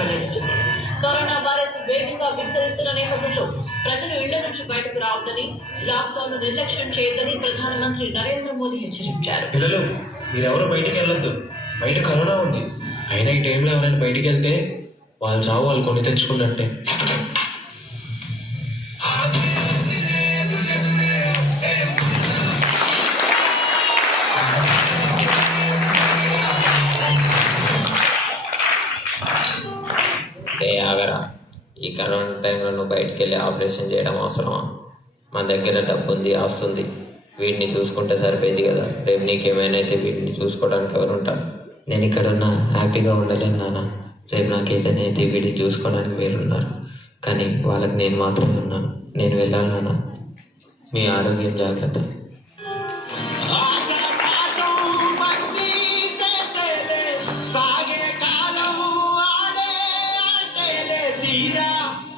వెల్లడించింది. Corona virus వేగంగా విస్తరిస్తున్న నేపథ్యంలో ప్రజలు ఇళ్ల నుంచి బయటకు రావద్దని, లాక్డౌన్ నిర్లక్ష్యం చేయొద్దని ప్రధానమంత్రి నరేంద్ర మోదీ హెచ్చరించారు. పిల్లలు, మీరెవరూ బయటికి వెళ్ళొద్దు, బయట కరోనా ఉంది. అయినా ఈ టైంలో ఎవరైనా బయటికి వెళ్తే వాళ్ళ చావు వాళ్ళు కొని తెచ్చుకున్నట్టే. ఆగరా, ఈ కరోనా టైంలో నువ్వు బయటికి వెళ్ళి ఆపరేషన్ చేయడం అవసరమా? మన దగ్గర డబ్బు ఉంది, ఆస్తుంది, వీడిని చూసుకుంటే సరిపోయింది కదా. రేపు నీకేమైనా అయితే వీడిని చూసుకోవడానికి ఎవరు ఉంటారు? నేను ఇక్కడ ఉన్నా హ్యాపీగా ఉండలేను నాన్న. రేపు నాకు ఏదైనా అయితే వీడిని చూసుకోవడానికి మీరున్నారు, కానీ వాళ్ళకి నేను మాత్రమే ఉన్నాను. నేను వెళ్ళాలి నాన్న. మీ ఆరోగ్యం జాగ్రత్త.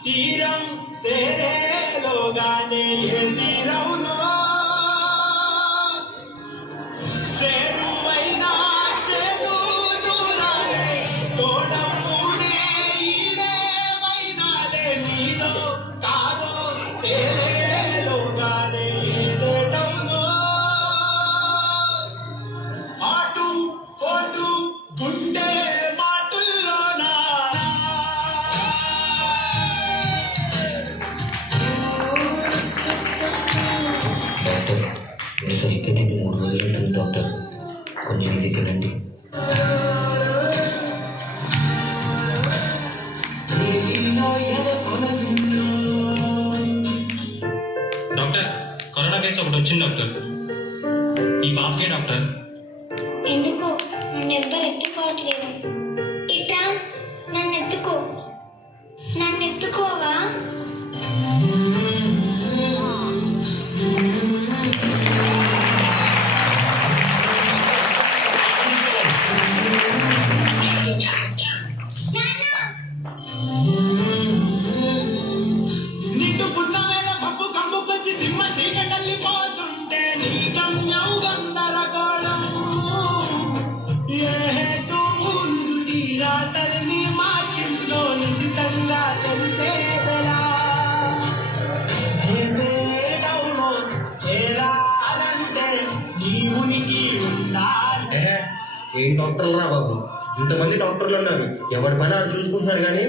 తీరం సేరేలోగానే ఏ తీరంలో సేరువైనా సేరు దూరాలే తోడం కూడే ఈడేమైనాలే నీలో కాదో తేరేలోగానే ఏదేటంలో ఆటు పోటు గుండె మీరు సరిగ్గా తిని 3 రోజులు ఉంటుంది డాక్టర్. కొంచెం ఇది తినండి. డాక్టర్, కరోనా కేసు ఒకటి వచ్చింది డాక్టర్. ఈ పాపకే డాక్టర్. ఎందుకో నన్ను ఎవ్వరు ఎత్తుకోవట్లేదు. ఇట్లా నన్ను ఎత్తుకోవా? ఏం డాక్టర్లు రా బాబు, ఇంతమంది డాక్టర్లు ఉన్నారు, ఎవరి పని వాళ్ళు చూసుకుంటున్నారు, కానీ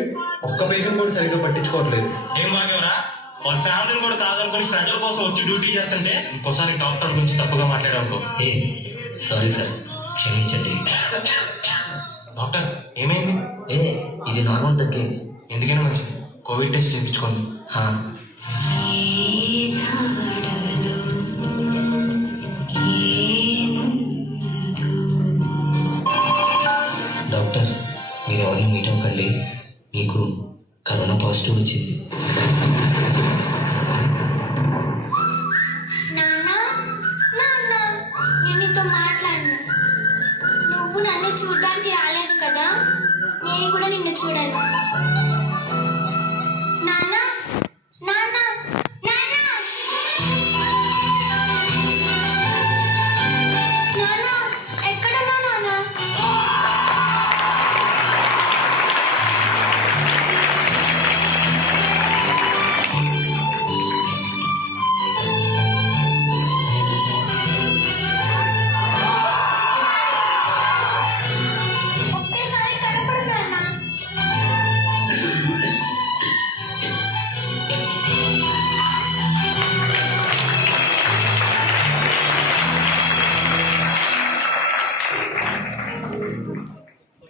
ఒక్క పేషెంట్ కూడా సరిగ్గా పట్టించుకోవట్లేదు. ఏం బాగేవరా, వాళ్ళ ఫ్యామిలీని కూడా కాదనుకుని ప్రజల కోసం వచ్చి డ్యూటీ చేస్తుంటే ఇంకోసారి డాక్టర్ గురించి తప్పుగా మాట్లాడాము. సారీ సార్, క్షమించండి. డాక్టర్, ఏమైంది? ఇది నార్మల్ దగ్గే. ఎందుకైనా మంచిది, కోవిడ్ టెస్ట్ చేయించుకోండి. డాక్టర్, మీరు ఎవరిని మీట్ అవ్వకండి, మీకు కరోనా పాజిటివ్ వచ్చింది. నేను నీతో మాట్లాడను. నువ్వు నన్ను చూడడానికి రాలేదు కదా, నేను కూడా నిన్ను చూడను. నాన్న నాన్న నాన్న నాన్న, ఎక్కడున్నా నాన్న? ఒక్కసారి కనపడు నాన్న.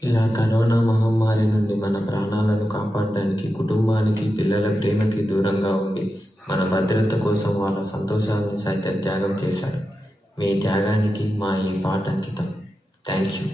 ఇలా కరోనా మహమ్మారి నుండి మన ప్రాణాలను కాపాడడానికి కుటుంబానికి, పిల్లల ప్రేమకి దూరంగా ఉండి మన భద్రత కోసం వాళ్ళ సంతోషాన్ని సైతం త్యాగం చేశారు. మీ త్యాగానికి మా ఈ పాట అంకితం. Thank you.